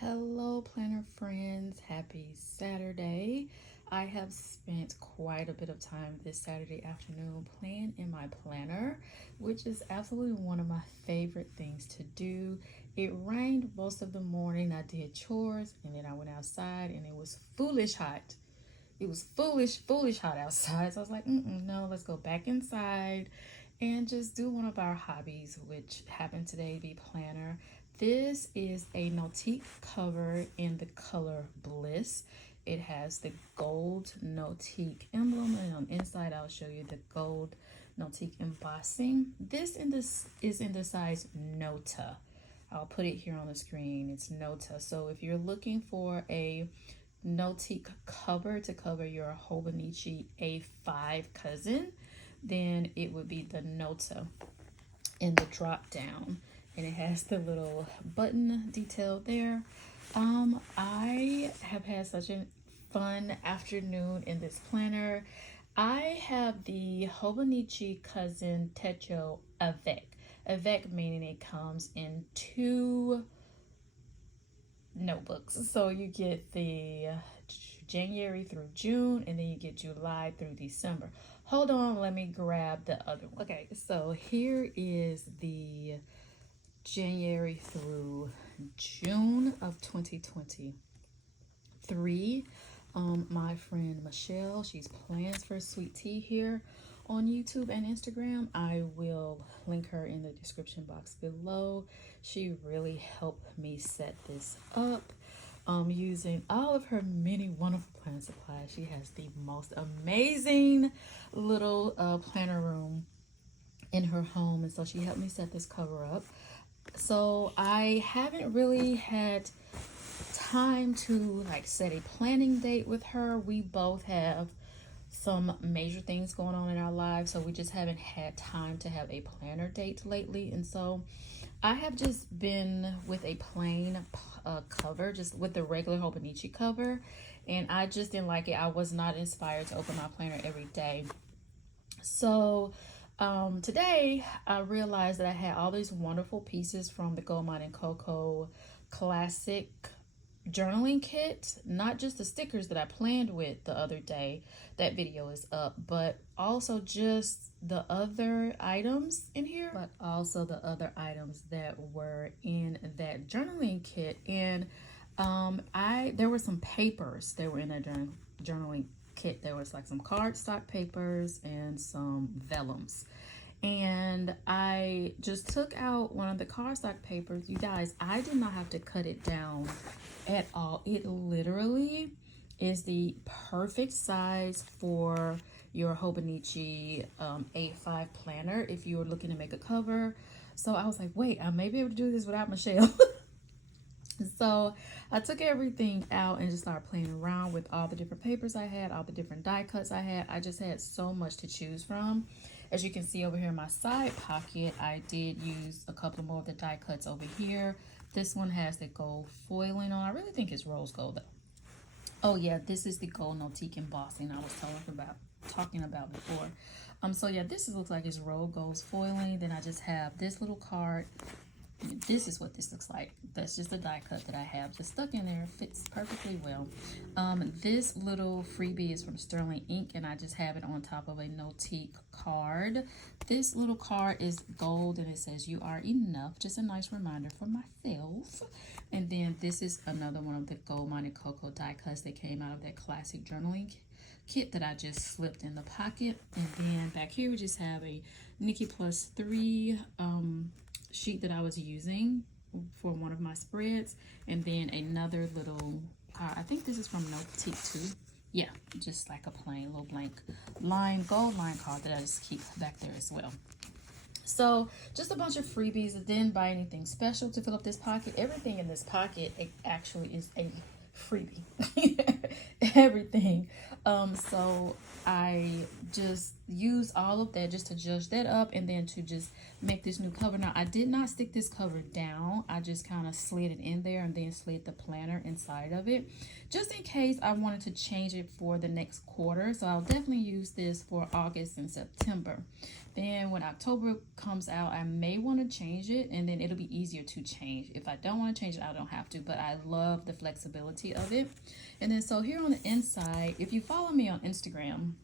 Hello planner friends, happy Saturday. I have spent quite a bit of time this Saturday afternoon playing in my planner, which is absolutely one of my favorite things to do. It rained most of the morning. I did chores and then I went outside and it was foolish hot. It was foolish hot outside. So I was like, no, let's go back inside and just do one of our hobbies, which happened today to be planner. This is a Nautique cover in the color Bliss. It has the gold Nautique emblem, and on the inside I'll show you the gold Nautique embossing. This is in the size Nota. I'll put it here on the screen. It's Nota. So if you're looking for a Nautique cover to cover your Hobonichi A5 cousin, then it would be the Nota in the drop down, and it has the little button detail there. I have had such a fun afternoon in this planner. I have the Hobonichi cousin Techo Avec. Avec meaning it comes in two notebooks. So you get the January through June, and then you get July through December. Hold on, let me grab the other one. Okay, so here is the January through June of 2023. My friend Michelle, she's Plans for Sweet Tea here on YouTube and Instagram. I will link her in the description box below. She really helped me set this up using all of her many wonderful planner supplies. She has the most amazing little planner room in her home, and so she helped me set this cover up. So I haven't really had time to set a planning date with her. We both have some major things going on in our lives, so we just haven't had time to have a planner date lately. And so I have just been with a plain cover, just with the regular Hobonichi cover, and I just didn't like it. I was not inspired to open my planner every day. So today I realized that I had all these wonderful pieces from the Goldmine and Coco classic journaling kit, not just the stickers that I planned with the other day, that video is up, but also just the other items in here, but also the other items that were in that journaling kit. And there were some papers that were in that journaling kit. There was some cardstock papers and some vellums, and I just took out one of the cardstock papers. You guys, I did not have to cut it down at all. It literally is the perfect size for your Hobonichi A5 planner if you were looking to make a cover. So I was like, wait, I may be able to do this without Michelle. So I took everything out and just started playing around with all the different papers I had, all the different die cuts I had. I just had so much to choose from. As you can see over here in my side pocket, I did use a couple more of the die cuts over here. This one has the gold foiling on. I really think it's rose gold though. Oh yeah, this is the gold Nautique embossing I was talking about before. So yeah, looks like it's rose gold foiling. Then I just have this little card. This is what this looks like. That's just a die cut that I have just stuck in there. Fits perfectly well. This little freebie is from Sterling Ink, and I just have it on top of a Nautique card. This little card is gold, and it says "You are enough." Just a nice reminder for myself. And then this is another one of the Goldmine and Coco die cuts that came out of that classic journaling kit that I just slipped in the pocket. And then back here we just have a Nikki Plus 3 sheet that I was using for one of my spreads, and then another little I think this is from Nautique too. Yeah, just like a plain little blank gold line card that I just keep back there as well. So just a bunch of freebies. I didn't buy anything special to fill up this pocket. Everything in this pocket actually is a freebie. Everything. So I just use all of that just to judge that up and then to just make this new cover. Now I did not stick this cover down, I just kind of slid it in there and then slid the planner inside of it just in case I wanted to change it for the next quarter. So I'll definitely use this for August and September. Then when October comes out, I may want to change it, and then it'll be easier to change. If I don't want to change it, I don't have to, but I love the flexibility of it. And then so here on the inside, if you follow me on Instagram,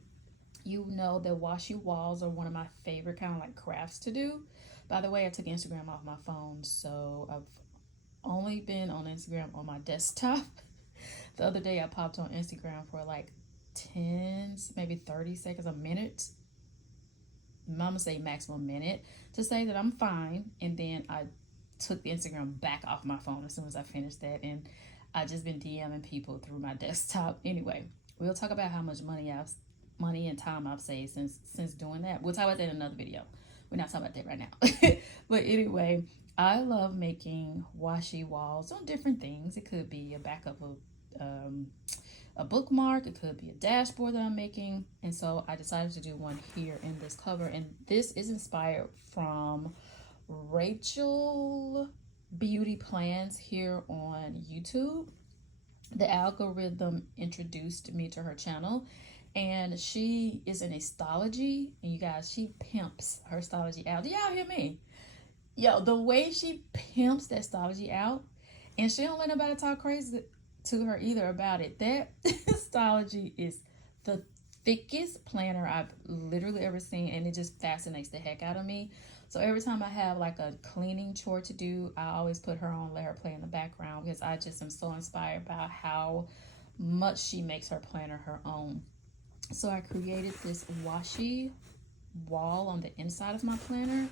you know that washi walls are one of my favorite kind of like crafts to do. By the way, I took Instagram off my phone, so I've only been on Instagram on my desktop. The other day I popped on Instagram for like 10, maybe 30 seconds, a minute. I'm gonna say maximum minute to say that I'm fine, and then I took the Instagram back off my phone as soon as I finished that, and I just been DMing people through my desktop. Anyway, we'll talk about how much money and time I've saved since doing that. We'll talk about that in another video. We're not talking about that right now. But anyway, I love making washi walls on different things. It could be a backup of a bookmark, it could be a dashboard that I'm making, and so I decided to do one here in this cover. And this is inspired from Rachel Beauty Plans here on YouTube. The algorithm introduced me to her channel, and she is in astrology, and you guys, she pimps her astrology out. Do y'all hear me? Yo, the way she pimps that astrology out, and she don't let nobody talk crazy to her either about it. That astrology is the thickest planner I've literally ever seen, and it just fascinates the heck out of me. So every time I have like a cleaning chore to do, I always put her on, let her play in the background, because I just am so inspired by how much she makes her planner her own. So I created this washi wall on the inside of my planner.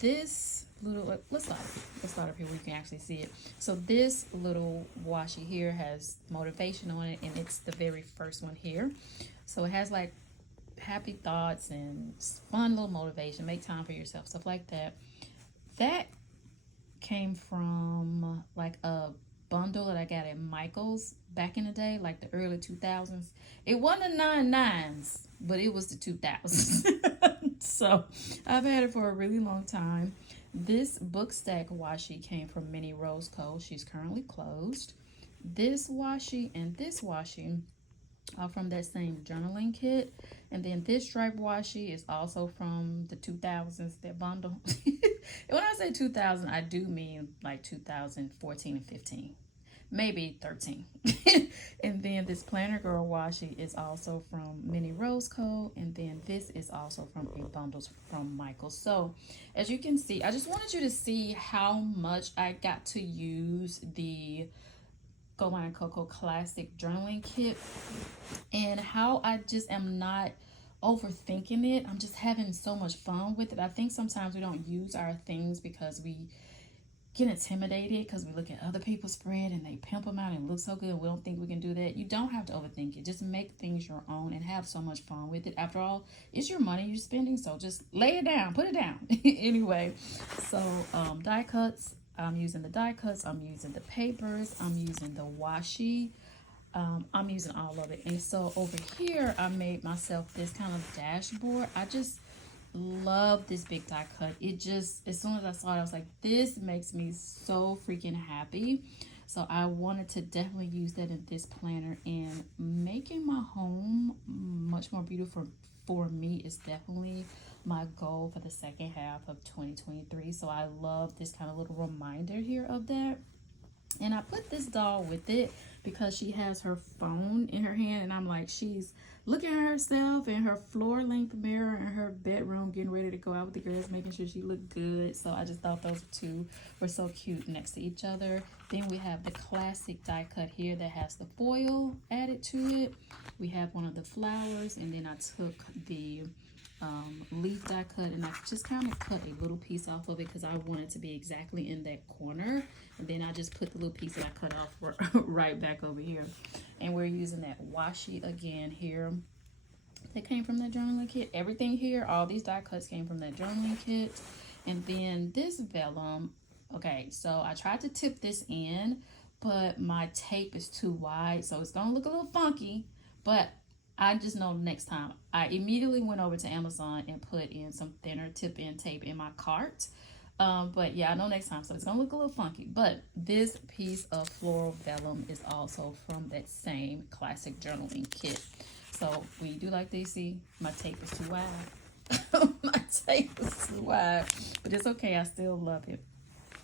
This little, let's start up here where you can actually see it. So this little washi here has motivation on it, and it's the very first one here. So it has like happy thoughts and fun little motivation, make time for yourself, stuff like that. That came from like a bundle that I got at Michael's back in the day, like the early 2000s. It wasn't the 99s, but it was the 2000s. So I've had it for a really long time. This book stack washi came from Minnie Rose Co. She's currently closed. This washi and this washi are from that same journaling kit. And then this stripe washi is also from the 2000s, that bundle. And when I say 2000, I do mean like 2014 and 15. Maybe 13. And then this Planner Girl washi is also from Minnie Rose Co. And then this is also from a bundles from Michael. So as you can see, I just wanted you to see how much I got to use the Goldmine Coco Classic Journaling Kit, and how I just am not overthinking it. I'm just having so much fun with it. I think sometimes we don't use our things because we get intimidated because we look at other people's spread and they pimp them out and look so good. We don't think we can do that. You don't have to overthink it. Just make things your own and have so much fun with it. After all, it's your money you're spending, so just lay it down, put it down. Anyway, so die cuts. I'm using the die cuts. I'm using the papers. I'm using the washi. I'm using all of it. And so over here, I made myself this kind of dashboard. I just love this big die cut. It just, as soon as I saw it, I was like, this makes me so freaking happy. So I wanted to definitely use that in this planner, and making my home much more beautiful for me is definitely my goal for the second half of 2023. So I love this kind of little reminder here of that. And I put this doll with it because she has her phone in her hand, and I'm like, she's looking at herself in her floor length mirror in her bedroom, getting ready to go out with the girls, making sure she looked good. So I just thought those two were so cute next to each other. Then we have the classic die cut here that has the foil added to it. We have one of the flowers, and then I took the leaf die cut, and I just kind of cut a little piece off of it because I want it to be exactly in that corner, and then I just put the little piece that I cut off right back over here. And we're using that washi again here that came from that journaling kit. Everything here, all these die cuts came from that journaling kit. And then this vellum, okay, so I tried to tip this in, but my tape is too wide, so it's gonna look a little funky, but I just know next time. I immediately went over to Amazon and put in some thinner tip-in tape in my cart. But yeah, I know next time, so it's gonna look a little funky. But this piece of floral vellum is also from that same classic journaling kit. So when you do like this, see, my tape is too wide. My tape is too wide, but it's okay. I still love it.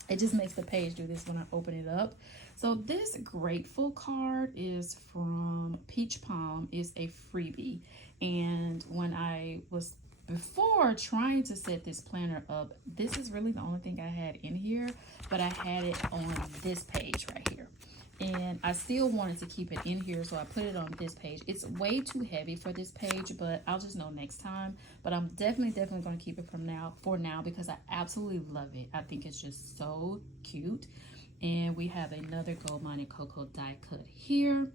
It just makes the page do this when I open it up. So this grateful card is from Peach Palm. It's a freebie. And when I was before trying to set this planner up, this is really the only thing I had in here, but I had it on this page right here. And I still wanted to keep it in here, so I put it on this page. It's way too heavy for this page, but I'll just know next time. But I'm definitely going to keep it for now because I absolutely love it. I think it's just so cute. And we have another Goldmine and Coco die cut here,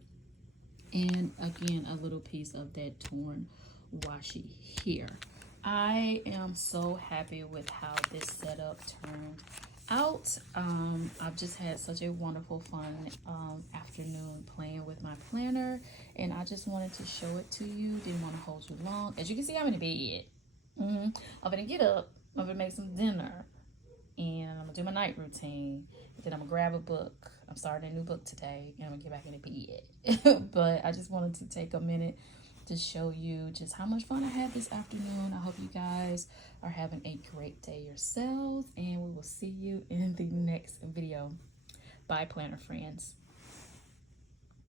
and again a little piece of that torn washi here. I am so happy with how this setup turned out. I've just had such a wonderful fun afternoon playing with my planner, and I just wanted to show it to you. Didn't want to hold you long. As you can see, I'm in the bed. I'm gonna get up, I'm gonna make some dinner, and I'm gonna do my night routine. Then I'm gonna grab a book. I'm starting a new book today, and I'm gonna get back in the bed. But I just wanted to take a minute to show you just how much fun I had this afternoon. I hope you guys are having a great day yourselves, and we will see you in the next video. Bye, planner friends.